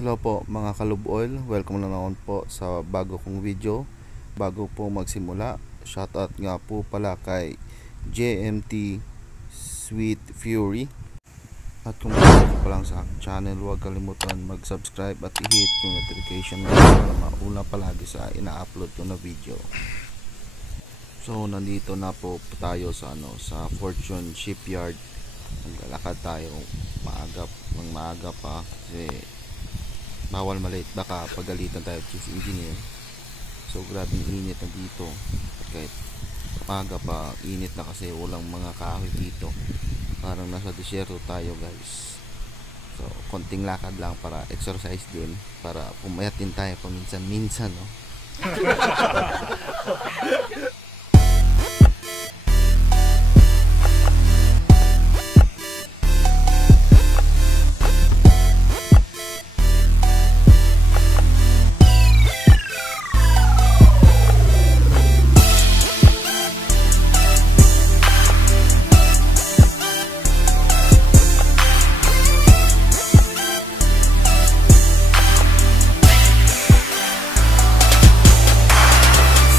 Hello po mga Kalub Oil, welcome na naman po sa bago kong video. Bago po magsimula, shoutout nga po pala kay JMT Sweet Fury. At kung bago pa lang sa aking channel, huwag kalimutan mag-subscribe at i-hit yung notification bell para mauna palagi sa ina-upload ko na video. So nandito na po tayo sa Fortune Shipyard. Naglalakad tayo maaga pa kasi bawal malate, baka pagalitan tayo chief engineer. So grabe init na dito, kahit maaga pa init na kasi walang mga kahoy dito, parang nasa desierto tayo guys. So konting lakad lang para exercise din, para pumayat din tayo paminsan-minsan, no?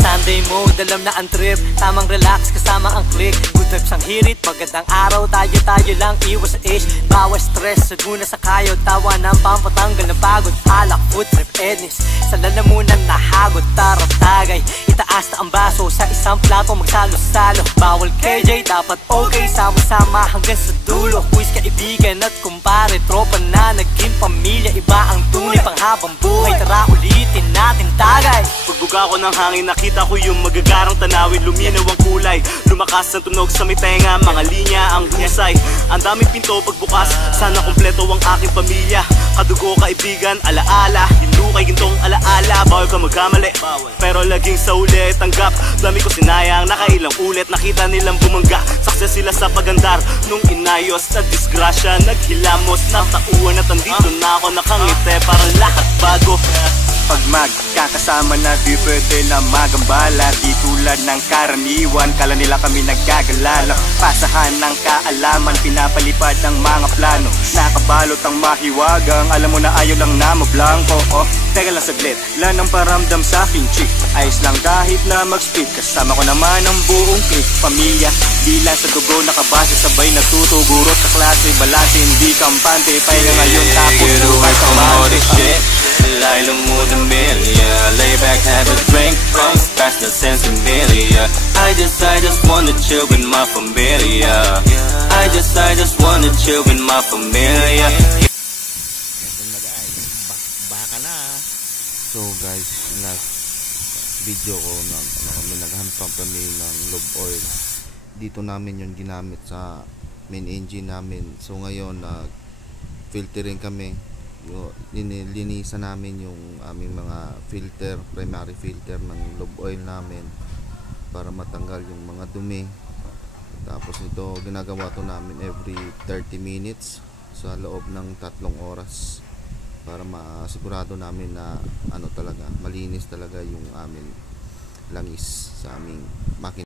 Sunday mode, alam na ang trip. Tamang relax, kasama ang click. Good vibes ang hirit, magandang araw. Tayo lang, iwas sa ish. Bawas stress, muna sa kayo. Tawa ng pampatanggal ng pagod. Alak, food trip, ednis. Sa lalamunan nahagod, tarap tagay. Itaas na ang baso, sa isang plato magsalo-salo. Bawal KJ, dapat okay. Sama-sama hanggang sa dulo. Quiz kaibigan at kumpare. Tropa na naging pamilya. Iba ang tunay panghabang buhay. Tara ulitin natin tagay. Pagbuga ko ng hangin, nakita ko yung magagarang tanawin. Luminaw ang kulay, lumakas ang tunog sa may tenga. Mga linya ang husay, ang daming pinto pagbukas. Sana kompleto ang aking pamilya. Kadugo kaibigan, alaala. Hinukay gintong alaala. Bawal ka magkamali, pero laging sa uli tanggap. Dami ko sinayang, nakailang ulit. Nakita nilang bumangga, success sila sa pagandar. Nung inayos sa disgrasya, naghilamos na tauan. At andito na ako nakangiti, parang lahat bago. Pag magkakasama na di pwede na magambala. Di tulad ng karaniwan, kala nila kami naggagalala. Pasahan ng kaalaman, pinapalipad ng mga plano. Nakabalot ang mahiwagang, alam mo na ayaw lang na mablangko. Oh, teka lang saglit, wala nang paramdam sa aking chick. Ayos lang kahit na mag-speed, kasama ko naman ang buong clique. Pamilya, di lang sa dugo nakabase, sabay natutugurot sa klase. Balase, hindi kampante, pahinga ngayon tapos buhay sa mante. Laila muna milia, lay back, have a drink, cross past the sense familiar. I just wanna chill with my familia. I just wanna chill with my familia. Baka na. So guys, last video ko kami naghampang kami ng lube oil. Dito namin yung ginamit sa main engine namin. So ngayon filtering kami. Linisan namin yung aming mga filter, primary filter ng lube oil namin para matanggal yung mga dumi. Tapos ito ginagawa to namin every 30 minutes sa loob ng 3 oras para masigurado namin na talaga malinis talaga yung aming langis sa aming makina.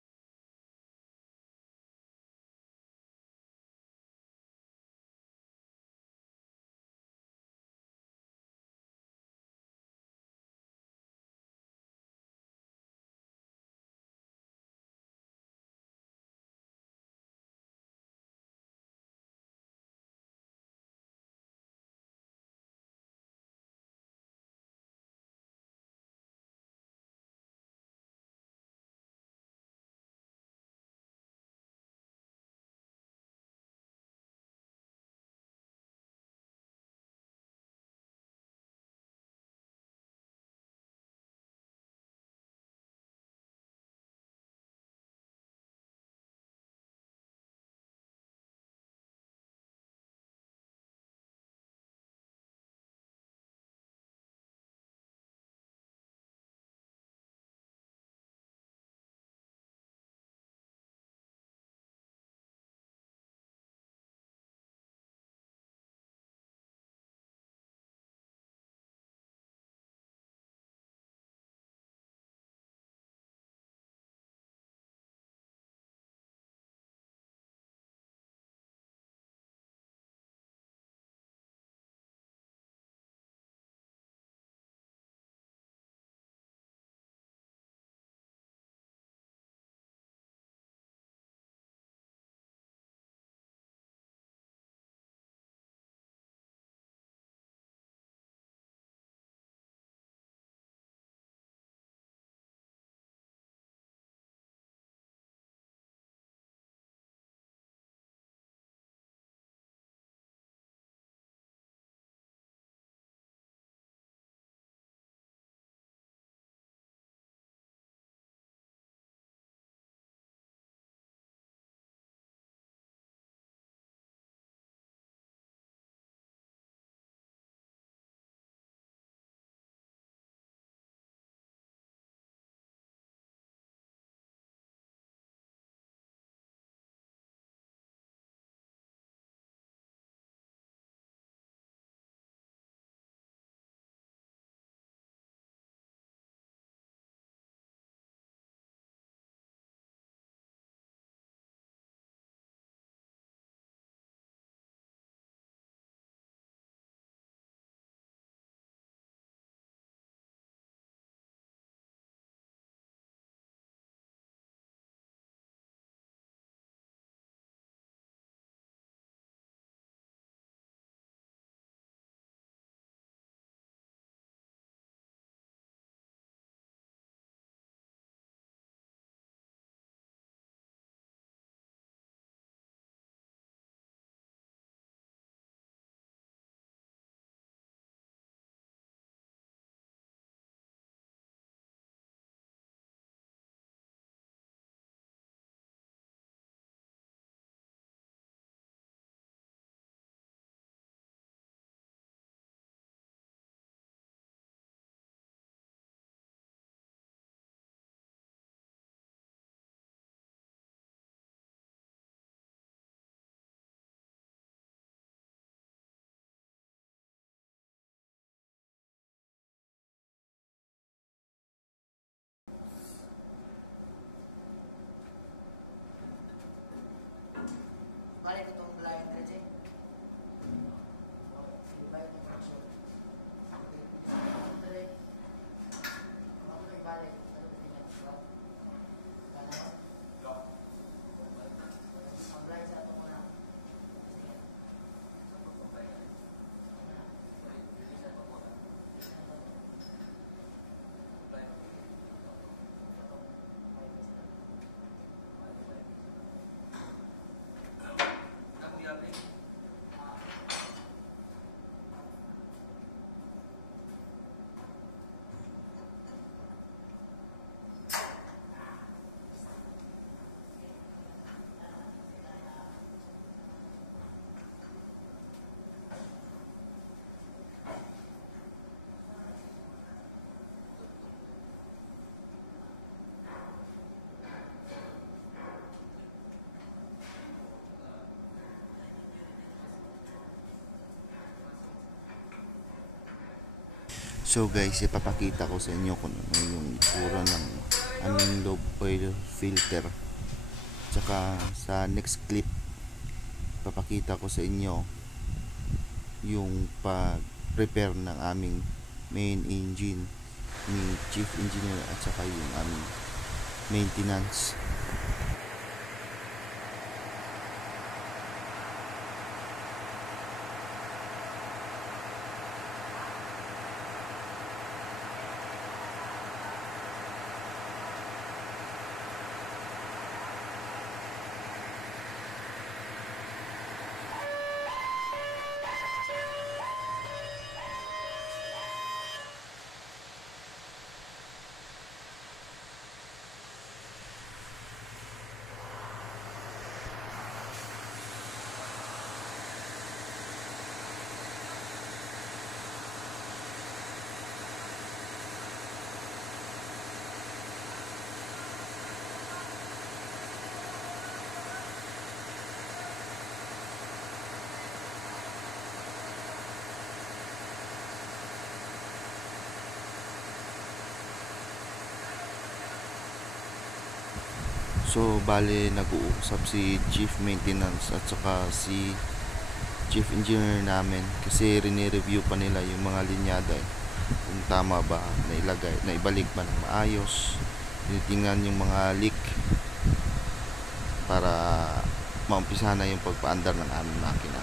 So guys, ipapakita ko sa inyo kung ano yung itsura ng aming lobe oil filter. Tsaka sa next clip, ipapakita ko sa inyo yung pag-prepare ng aming main engine ni Chief Engineer at saka yung aming maintenance. So bale nag-uusap si Chief Maintenance at saka si Chief Engineer namin kasi rini-review pa nila yung mga linyada kung tama ba na ilagay, na ibalik ba ng maayos. Tinitingnan yung mga leak para maumpisa na yung pagpaandar ng aming makina.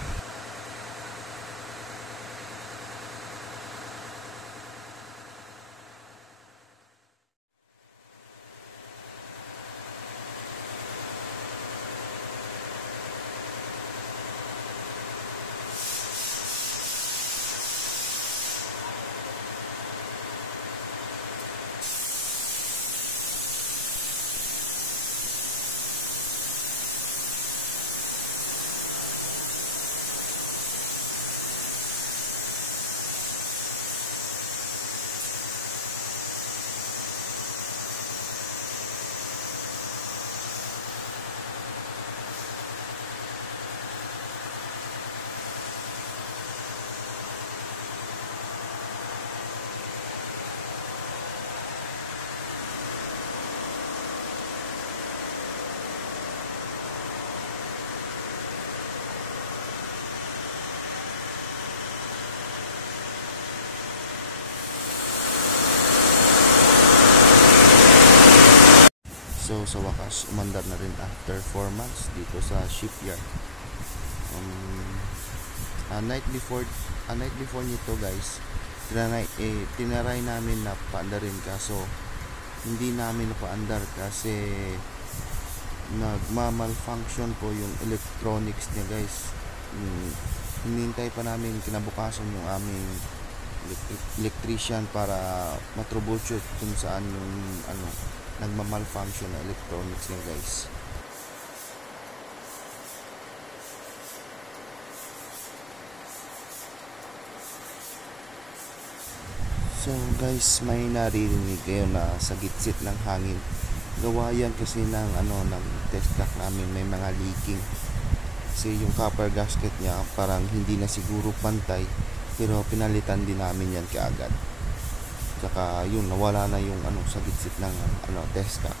So sa wakas, umandar na rin after 4 months dito sa shipyard. Night before nito guys, tinaray namin na paandarin kaso hindi namin napaandar kasi nagma-malfunction po yung electronics niya guys. Hinintay pa namin kinabukasan yung aming electrician para matroubleshoot kung saan yung nagma-malfunction na electronics niya guys. So guys, may naririnig kayo na sa gitsit ng hangin. Gawa yan kasi ng ng test cock namin, may mga leaking. Kasi yung copper gasket niya parang hindi na siguro pantay, pero pinalitan din namin yan kaagad. Saka yun, nawala na yung sa gitsit ng test cock.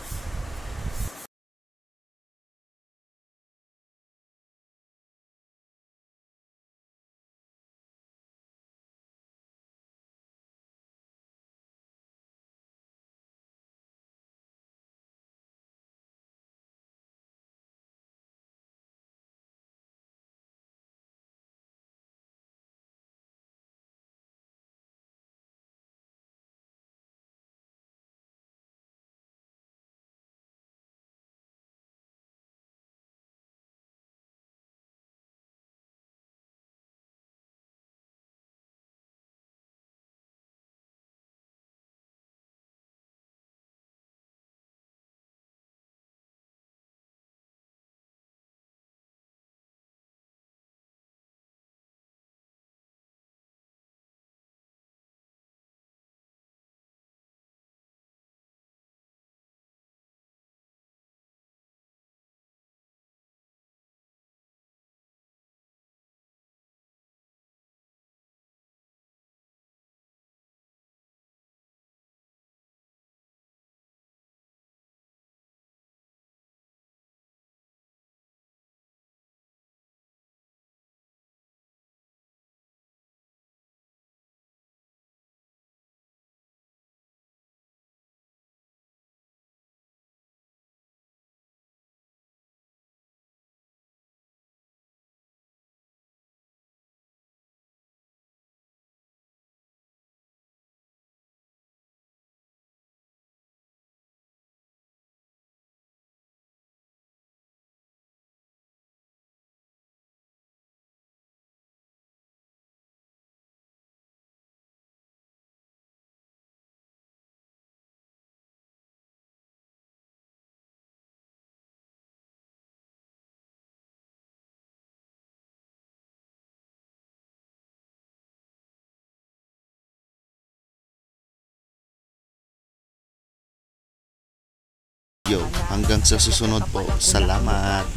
Hanggang sa susunod po. Salamat.